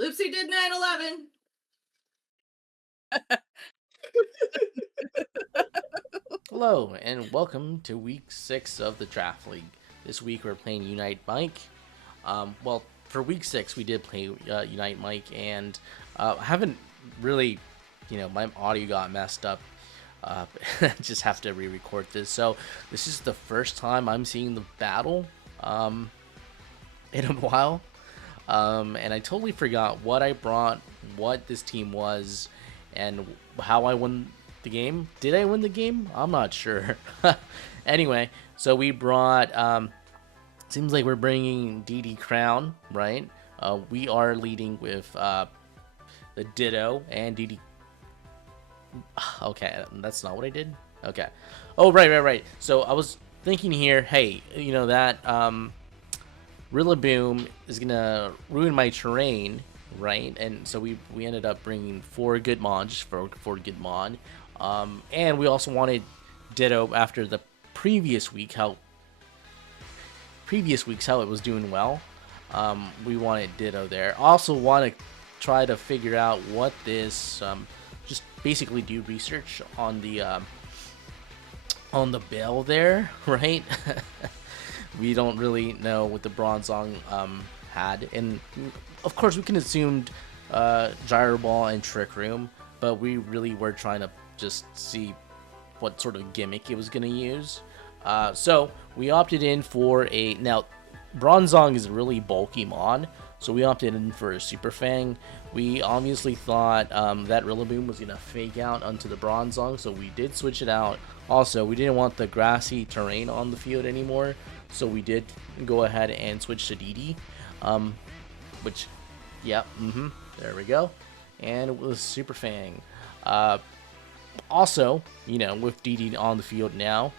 Loopsy did 9/11. Hello, and welcome to week 6 of the Draft League. This week we're playing UnitedMic. Well, for week 6 we did play UnitedMic, and I haven't really, my audio got messed up. Just have to re-record this. So this is the first time I'm seeing the battle in a while. And I totally forgot what I brought, what this team was, and how I won the game. Did I win the game? I'm not sure. Anyway, so we brought, seems like we're bringing DD Crown, right? We are leading with the Ditto and DD. Okay, that's not what I did. Okay. Oh, right. So I was thinking here, hey, that Rillaboom is gonna ruin my terrain, right? And so we ended up bringing 4 good mods just for good mod, and we also wanted Ditto after the previous weeks how it was doing well. We wanted Ditto there. Also want to try to figure out what this just basically do research on the bill there, right? We don't really know what the Bronzong had, and of course we can assume Gyro Ball and Trick Room, but we really were trying to just see what sort of gimmick it was going to use. So we opted in for now Bronzong is a really bulky mod, so we opted in for a Super Fang. We obviously thought that Rillaboom was going to fake out onto the Bronzong, so we did switch it out. Also, we didn't want the grassy terrain on the field anymore, so we did go ahead and switch to DD, which, yeah, there we go, and it was Super Fang. Also, with DD on the field now,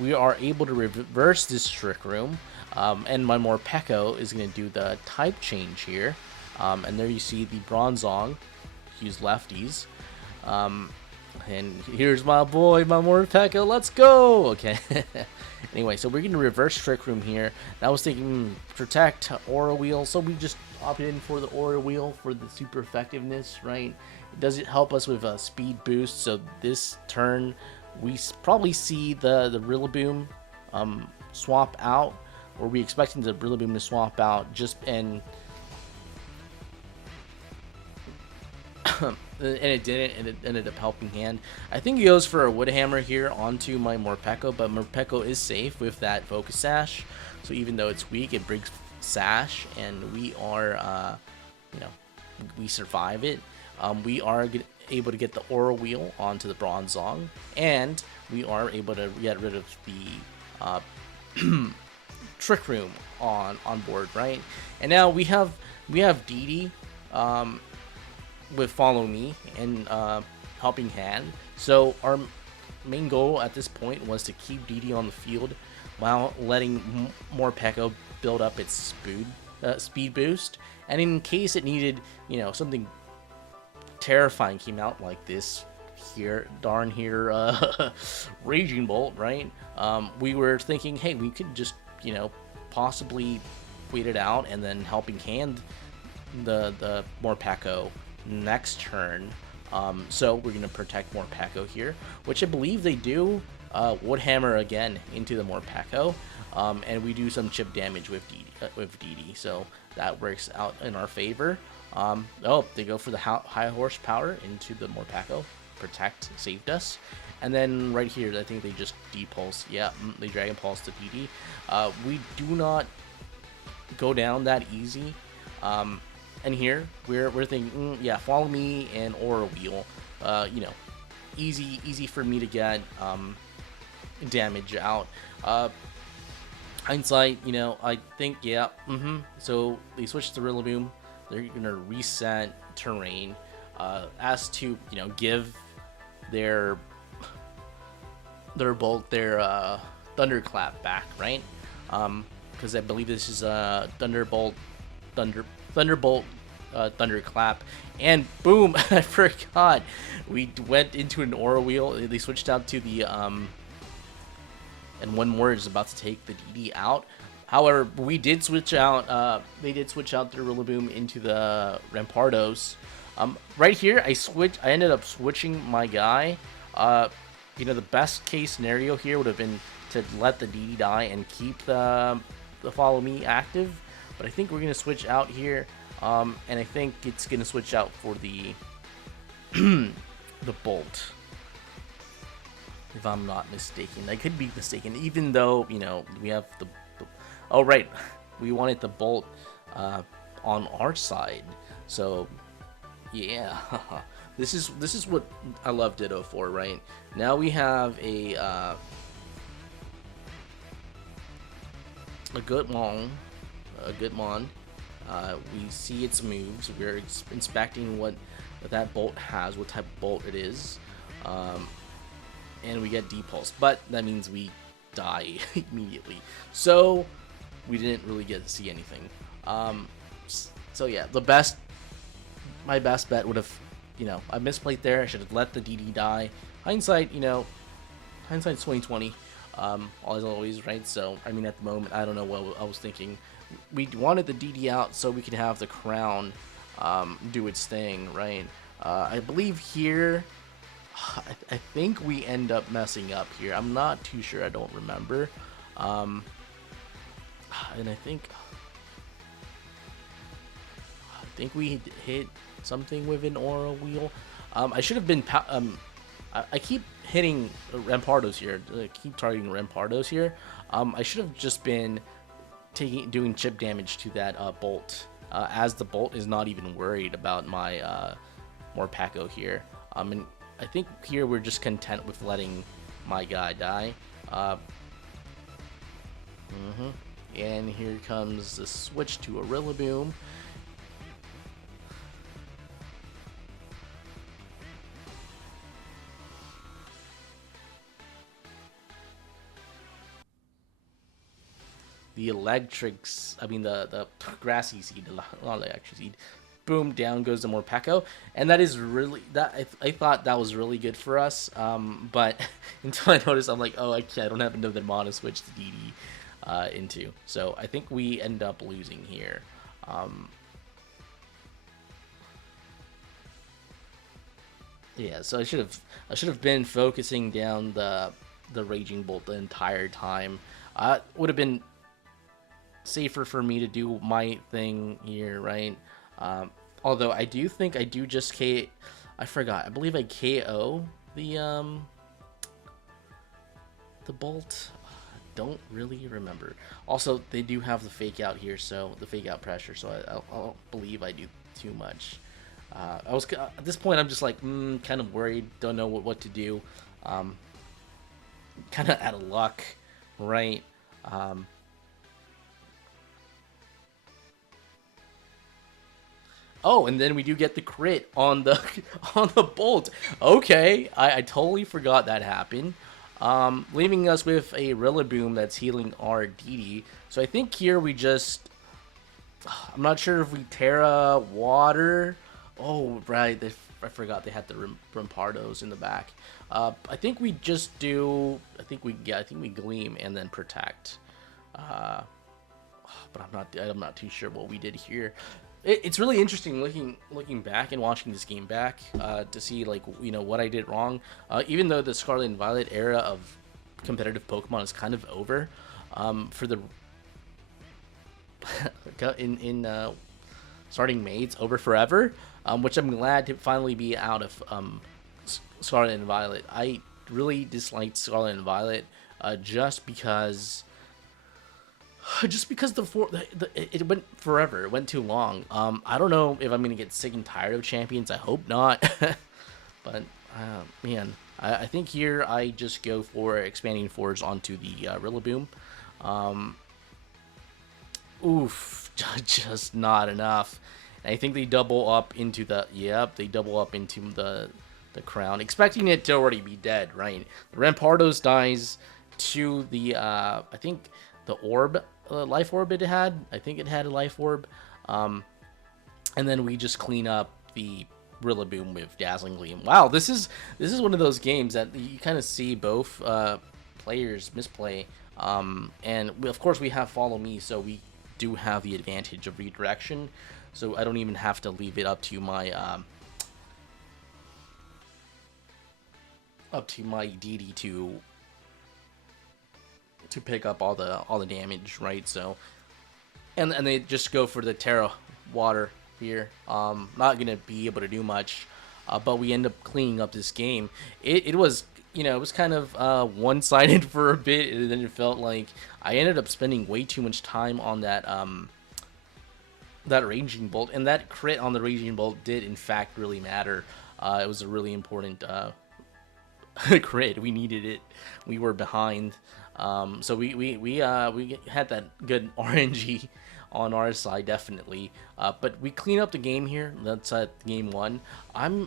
we are able to reverse this Trick Room, and my Morpeko is going to do the type change here, and there you see the Bronzong use lefties, and here's my boy, my Morpeko, let's go! Okay. Anyway, so we're going to reverse Trick Room here. I was thinking protect Aura Wheel, so we just opted in for the Aura Wheel for the super effectiveness, right? It does help us with a speed boost, so this turn we probably see the Rillaboom swap out, or we expecting the Rillaboom to swap out, and it didn't, and it ended up helping hand. I think he goes for a Wood Hammer here onto my Morpeko, but Morpeko is safe with that Focus Sash, so even though it's weak, it breaks Sash, and we are, we survive it. We are able to get the Aura Wheel onto the Bronzong, and we are able to get rid of the Trick Room on board, right? And now we have DD with Follow Me and Helping Hand. So our main goal at this point was to keep DD on the field while letting Morpeko build up its speed boost, and in case it needed, something terrifying came out like this here, Raging Bolt, right? We were thinking, hey, we could just, possibly wait it out and then Helping Hand the Morpeko next turn. So we're going to protect Morpeko here, which I believe they do. Wood Hammer again into the Morpeko, and we do some chip damage with DD, so that works out in our favor. Oh, they go for the high horsepower into the Morpeko. Protect saved us. And then right here, I think they just depulse. Yeah, they Dragon Pulse to DD. We do not go down that easy. And here we're thinking, yeah, Follow Me and Aura Wheel. Easy for me to get damage out. Hindsight, I think, yeah, so they switched to Rillaboom. They're gonna reset terrain, as to give their Thunderclap back, right? Because I believe this is a Thunderbolt, Thunderclap, and boom! I forgot we went into an Aura Wheel. They switched out to the and one more is about to take the DD out. However, we did switch out. They did switch out the Rillaboom into the Rampardos. Right here, I ended up switching my guy. The best case scenario here would have been to let the DD die and keep the Follow Me active. But I think we're gonna switch out here, and I think it's gonna switch out for the the Bolt. If I'm not mistaken, I could be mistaken. Even though we have the oh right, we wanted the Bolt on our side. So yeah, this is what I love Ditto for, right? Now we have a good Mon. We see its moves. We're inspecting what that Bolt has, what type of Bolt it is. And we get Depulse, but that means we die immediately. So we didn't really get to see anything. So yeah, my best bet would have, I misplayed there. I should have let the DD die. Hindsight's 2020. As always, right? So I mean, at the moment, I don't know what I was thinking. We wanted the DD out so we could have the crown do its thing, right? I believe here. I think we end up messing up here. I'm not too sure. I don't remember. And I think we hit something with an aura wheel. I should have been. I keep hitting Rampardos here. I keep targeting Rampardos here. I should have just been doing chip damage to that Bolt, as the Bolt is not even worried about my Morpeko here. And I think here we're just content with letting my guy die. And here comes the switch to a Rillaboom. The the grassy seed, not electric seed. Boom, down goes the Morpeko, and that is really I thought that was really good for us. But until I noticed, I'm like, oh, I don't have another mono switch to DD into. So I think we end up losing here. Yeah, so I should have been focusing down the Raging Bolt the entire time. Would have been safer for me to do my thing here, right? Although I do think I do just I forgot. I believe I KO the Bolt. Don't really remember. Also, they do have the fake out here, so the fake out pressure. So I don't believe I do too much. At this point, I'm just like kind of worried. Don't know what to do. Kind of out of luck, right? Oh, and then we do get the crit on the Bolt. Okay, I totally forgot that happened. Leaving us with a Rillaboom that's healing our DD. So I think here we just... I'm not sure if we Terra Water. Oh, right. I forgot they had the Rampardos in the back. I think we just do... I think we Gleam and then Protect. But I'm not too sure what we did here. It's really interesting looking back and watching this game back to see what I did wrong. Even though the Scarlet and Violet era of competitive Pokemon is kind of over, for the starting Maids over forever, which I'm glad to finally be out of Scarlet and Violet. I really disliked Scarlet and Violet just because it went forever. It went too long. I don't know if I'm gonna get sick and tired of champions. I hope not. But man, I think here I just go for expanding forge onto the Rillaboom. Oof, just not enough. And I think they double up into the crown, expecting it to already be dead. Right, the Rampardos dies to the I think the orb. Life orb it had. I think it had a life orb. And then we just clean up the Rillaboom with Dazzling Gleam. Wow, this is one of those games that you kind of see both players misplay. And of course we have follow me, so we do have the advantage of redirection. So I don't even have to leave it up to my DD to pick up all the damage, right? So and they just go for the Terra water here. Not gonna be able to do much, but we end up cleaning up this game. It was, it was kind of one-sided for a bit, and then it felt like I ended up spending way too much time on that raging bolt, and that crit on the raging bolt did in fact really matter. It was a really important crit. We needed it. We were behind, so we had that good RNG on our side, definitely. But we clean up the game here. That's game 1. I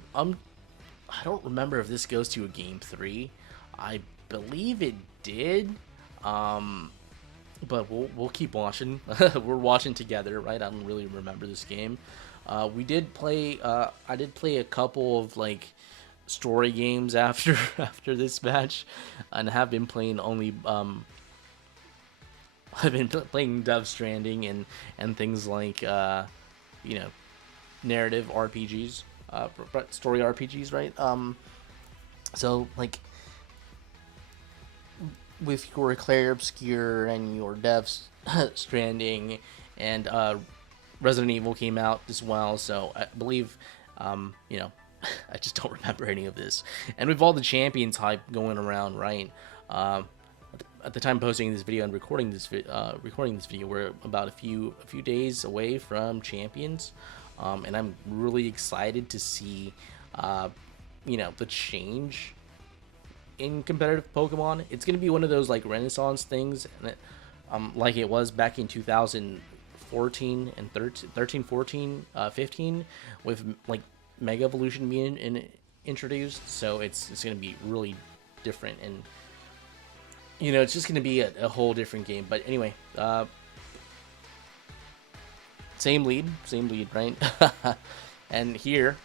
don't remember if this goes to a game 3. I believe it did. But we'll keep watching. We're watching together, right? I don't really remember this game. We did play. I did play a couple of like story games after this match, and have been playing only. I've been playing Death Stranding and things like narrative RPGs, story RPGs, right? So like with your Claire Obscure and your Death Stranding and Resident Evil came out as well, so I believe I just don't remember any of this. And with all the Champions hype going around, right? At the time posting this video and recording this video, we're about a few days away from Champions, and I'm really excited to see the change in competitive Pokemon. It's gonna be one of those like Renaissance things, and like it was back in 2014 and 13, 14, 15, with like Mega Evolution being introduced. So it's gonna be really different, and it's just gonna be a whole different game. But anyway, same lead, right? And here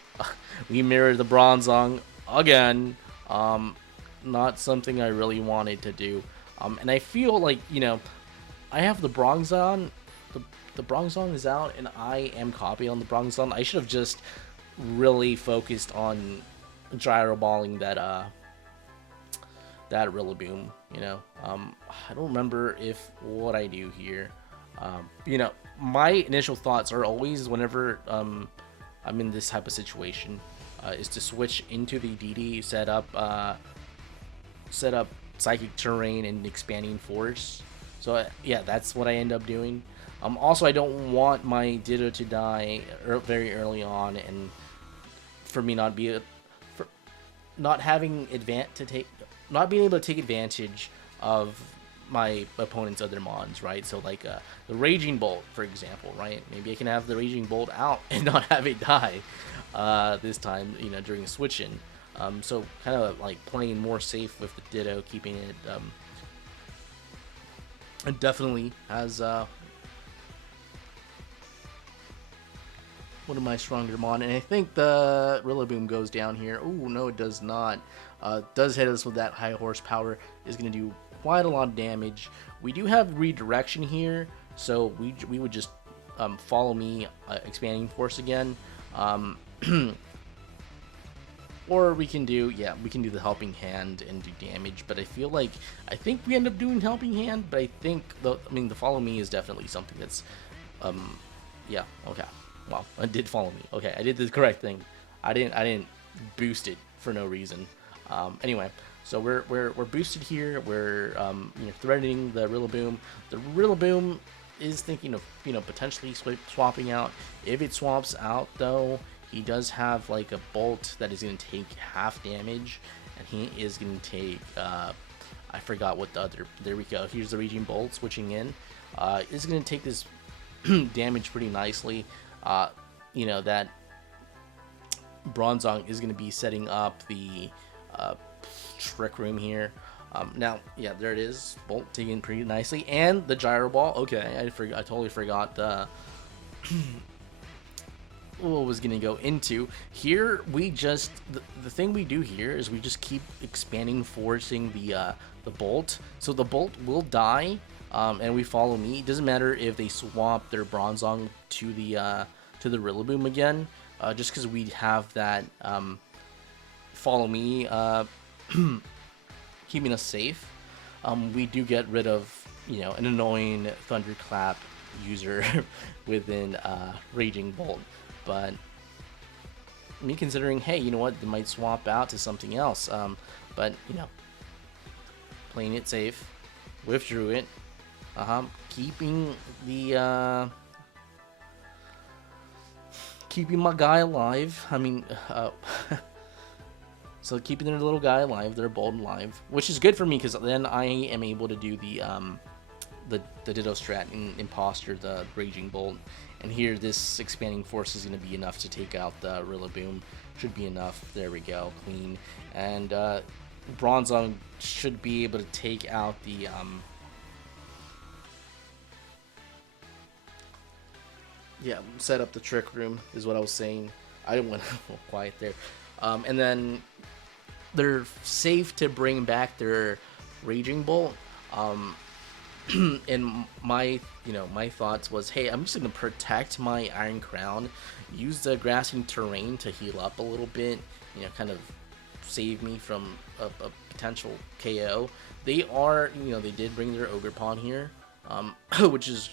we mirror the Bronzong again. Not something I really wanted to do. And I feel like, I have the Bronzong. The Bronzong is out, and I am copying on the Bronzong. I should have just really focused on gyro balling that Rillaboom. I don't remember what I do here. My initial thoughts are always whenever I'm in this type of situation, is to switch into the DD, set up Psychic Terrain and Expanding Force. So yeah, that's what I end up doing. Also, I don't want my Ditto to die very early on, and for me not being able to take advantage of my opponent's other mons, right? So like the Raging Bolt, for example, right? Maybe I can have the Raging Bolt out and not have it die this time, during the switch-in. So kind of like playing more safe with the Ditto, keeping it. It definitely has one of my stronger mon, and I think the Rillaboom goes down here. Oh no, it does not. Does hit us with that high horsepower. Is going to do quite a lot of damage. We do have redirection here, so we would just follow me, Expanding Force again. Or we can do the Helping Hand and do damage, but I think we end up doing Helping Hand, but I think the Follow Me is definitely something that's yeah, okay. Wow, I did Follow Me. Okay, I did the correct thing. I didn't boost it for no reason. Anyway, so we're boosted here. We're threatening the Rillaboom. The Rillaboom is thinking of potentially swapping out. If it swaps out though, he does have like a bolt that is going to take half damage, and he is going to take I forgot what the other. There we go. Here's the Raging Bolt switching in. Is going to take this damage pretty nicely. That Bronzong is going to be setting up the Trick Room here. Now, yeah, there it is. Bolt taken pretty nicely, and the Gyro Ball. Okay, I totally forgot what was gonna go into here. We just the thing we do here is we just keep expanding, forcing the bolt. So the bolt will die, and we follow me. It doesn't matter if they swap their Bronzong to the Rillaboom again, just because we have that follow me keeping us safe. We do get rid of, you know, an annoying Thunderclap user within Raging Bolt, but me considering, hey, you know what, they might swap out to something else, but you know, playing it safe, withdrew it, keeping the keeping my guy alive. I mean, so keeping their little guy alive, their Bolt alive, which is good for me because then I am able to do the Ditto strat in Imposter, the Raging Bolt. And here, this Expanding Force is going to be enough to take out the Rillaboom. Should be enough. There we go. Clean. And Bronzong should be able to take out the yeah, set up the Trick Room is what I was saying. I didn't want to go quiet there. And then they're safe to bring back their Raging Bolt. And my thoughts was, hey, I'm just gonna protect my Iron Crown, use the grassy terrain to heal up a little bit, you know, kind of save me from a potential KO. They are, you know, they did bring their Ogerpon here, which is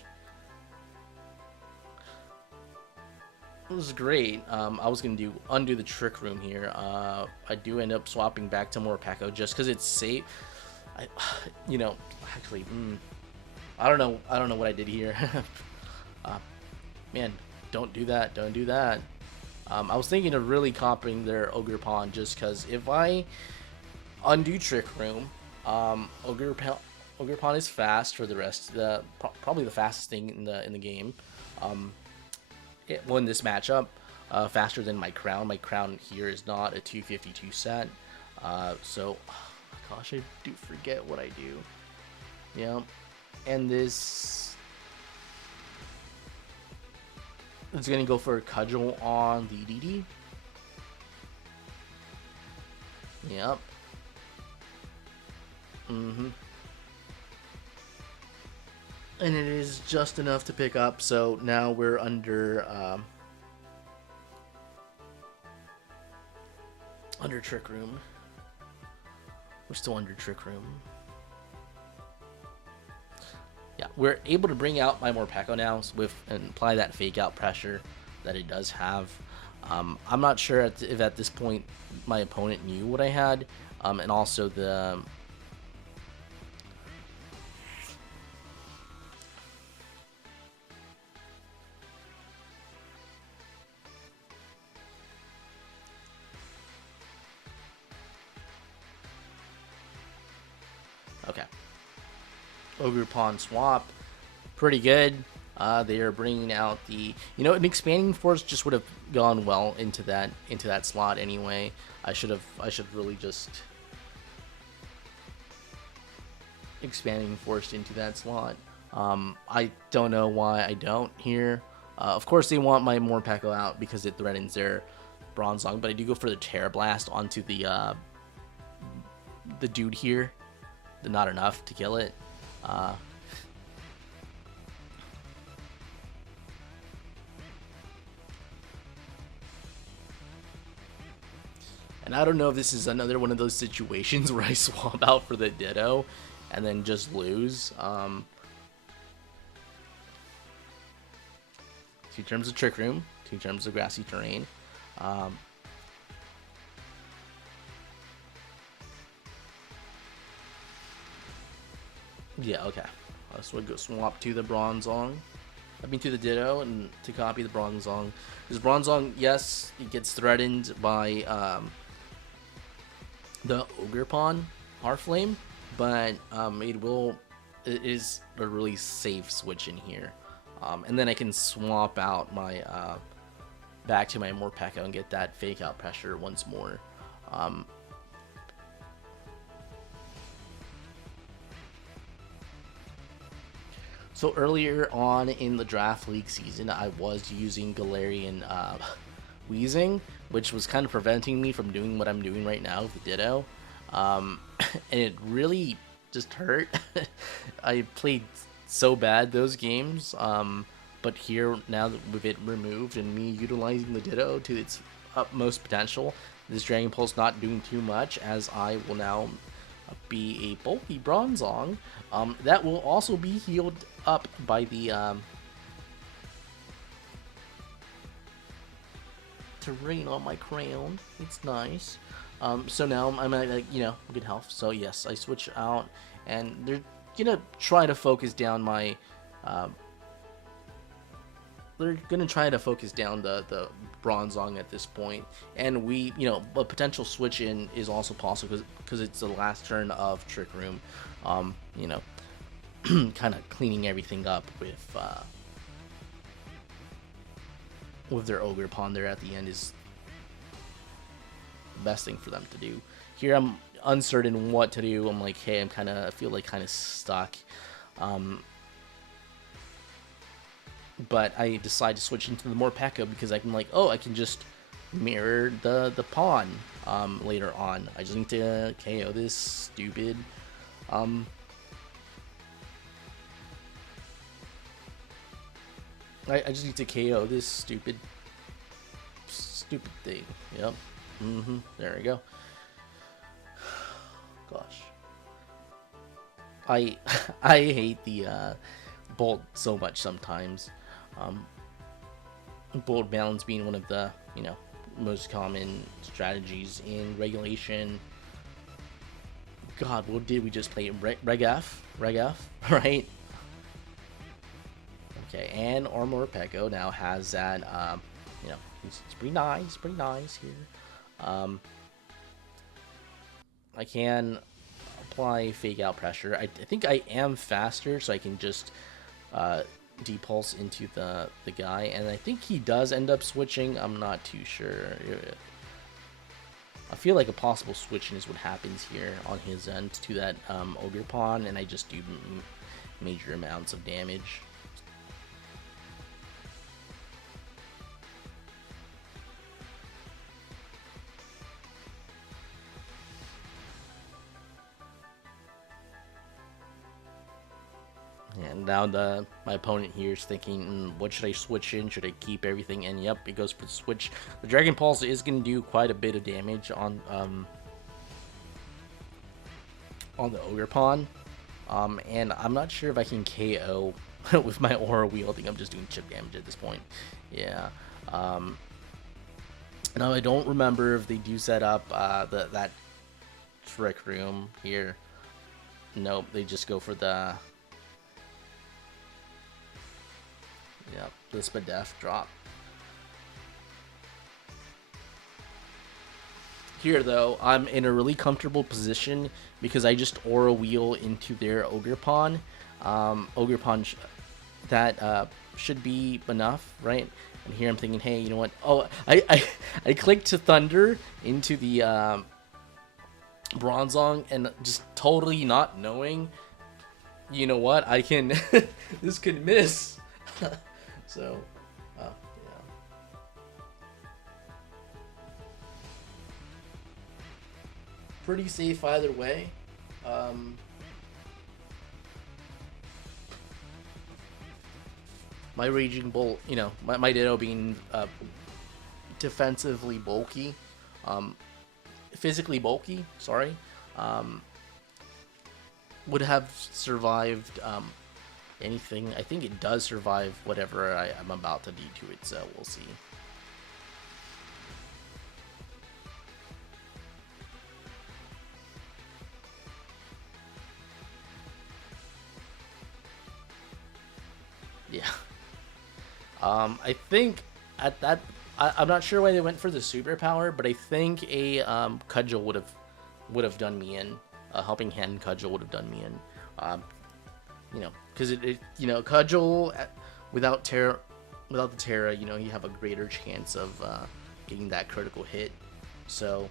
was great. I was gonna undo the Trick Room here. I do end up swapping back to Morpeko just because it's safe. You know, actually, I don't know what I did here. Man, don't do that. Don't do that. I was thinking of really copying their Ogerpon just because if I undo Trick Room, Ogerpon is fast for the rest. Probably the fastest thing in the game. It won this matchup faster than my Crown. My Crown here is not a 252 set. So, oh gosh, I do forget what I do. Yeah, and this is gonna go for a Cudgel on the DD. Yep. And it is just enough to pick up, so now we're under Trick Room. We're still under Trick Room. Yeah, we're able to bring out my Morpeko now and apply that fake out pressure that it does have. I'm not sure if at this point my opponent knew what I had, and also the okay. Ogerpon swap, pretty good. They are bringing out the, you know, an Expanding Force just would have gone well into that slot anyway. I should really just Expanding Force into that slot. I don't know why I don't here. Of course they want my Morpeko out because it threatens their Bronzong, but I do go for the Terra Blast onto the dude here. Not enough to kill it. And I don't know if this is another one of those situations where I swap out for the Ditto and then just lose. 2 terms of Trick Room, 2 terms of Grassy Terrain. Yeah, okay. So we'll go swap to the Bronzong. I mean to the Ditto and to copy the Bronzong. Because Bronzong, yes, it gets threatened by the Ogerpon, Flame, but it is a really safe switch in here. And then I can swap out my back to my Morpeko and get that fake out pressure once more. So earlier on in the draft league season, I was using Galarian Wheezing, which was kind of preventing me from doing what I'm doing right now with the Ditto. And it really just hurt. I played so bad those games. But here, now that with it removed and me utilizing the Ditto to its utmost potential, this Dragon Pulse not doing too much, as I will now be a bulky Bronzong. That will also be healed up by the terrain on my crown. It's nice. So now I'm at, like, good health. So yes, I switch out, and they're gonna try to focus down my they're gonna try to focus down the Bronzong at this point, and we, a potential switch in is also possible because it's the last turn of Trick Room. Kind of cleaning everything up with their Ogre Pond there at the end is the best thing for them to do. Here I'm uncertain what to do. I'm like, hey, I feel like kind of stuck. But I decide to switch into the Morpeko because I can just mirror the pawn later on. I just need to KO this stupid I just need to KO this stupid thing. Yep. There we go. Gosh. I hate the Bolt so much sometimes. Bolt balance being one of the, most common strategies in regulation. God, what did we just play? Reg F, right? Okay, and our Morpeko now has that, it's pretty nice here. I can apply fake out pressure. I think I am faster, so I can just depulse into the guy, and I think he does end up switching. I'm not too sure. I feel like a possible switching is what happens here on his end to that Ogre Pawn, and I just do major amounts of damage. And now my opponent here is thinking, what should I switch in? Should I keep everything? And yep, it goes for the switch. The Dragon Pulse is going to do quite a bit of damage on the Ogre Pawn. And I'm not sure if I can KO with my Aura Wheel. I think I'm just doing chip damage at this point. Yeah. Now I don't remember if they do set up that Trick Room here. Nope, they just go for the... Yep, the Spadef drop. Here, though, I'm in a really comfortable position because I just Aura Wheel into their Ogre Pawn. Ogre Pawn, that should be enough, right? And here I'm thinking, hey, you know what? Oh, I clicked to Thunder into the Bronzong, and just totally not knowing, you know what? I can... this could miss. So, yeah. Pretty safe either way. My Raging Bolt, my Ditto being defensively bulky, physically bulky, sorry, would have survived anything. I think it does survive whatever I'm about to do to it, so we'll see. Yeah. I think at that, I'm not sure why they went for the superpower, but I think a Cudgel would have done me in. A Helping Hand Cudgel would have done me in. Because Cudgel without the Terra, you have a greater chance of getting that critical hit. So,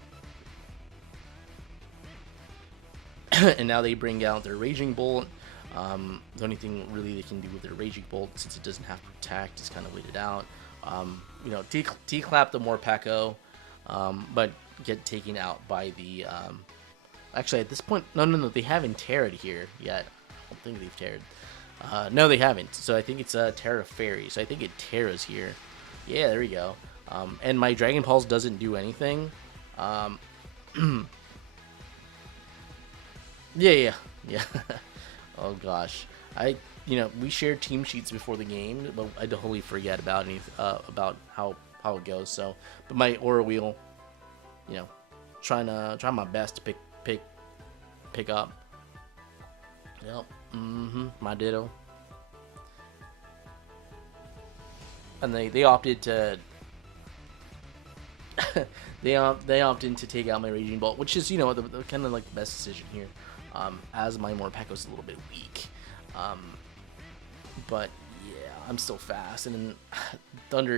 and now they bring out their Raging Bolt. The only thing really they can do with their Raging Bolt, since it doesn't have Protect, is kind of wait it out. You know, T-clap the Morpeko, but get taken out by the... actually, at this point, no, they haven't Terra'd here yet. I don't think they've Terra'd. No, they haven't. So I think it's Terra Fairy. So I think it Terra's here. Yeah, there we go. And my Dragon Pulse doesn't do anything. Yeah. Oh gosh, we shared team sheets before the game, but I totally forget about about how it goes. So, but my Aura Wheel, trying my best to pick up. Yep. My Ditto. And they opted to they opted to take out my Raging Bolt, which is the kind of like the best decision here, as my Morpeko's a little bit weak, but yeah, I'm still fast, and then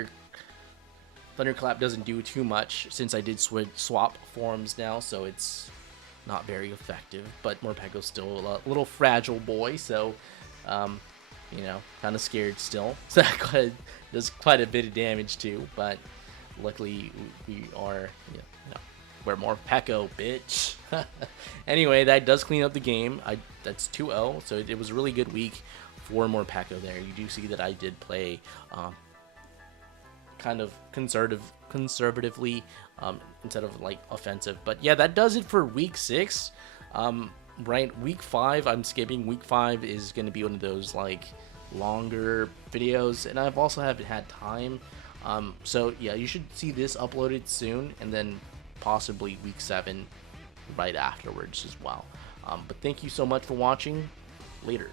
Thunderclap doesn't do too much since I did swap forms now, so it's not very effective. But Morpeko's still a little fragile boy, so kind of scared still. So that does quite a bit of damage too, but luckily we are, we're Morpeko, bitch. Anyway, that does clean up the game. That's 2-0, so it was a really good week for Morpeko there. You do see that I did play kind of conservatively instead of like offensive. But yeah, that does it for week 6. Right, week 5 I'm skipping. Week 5 is going to be one of those like longer videos, and I've also haven't had time. So yeah, you should see this uploaded soon, and then possibly week 7 right afterwards as well. But thank you so much for watching. Later.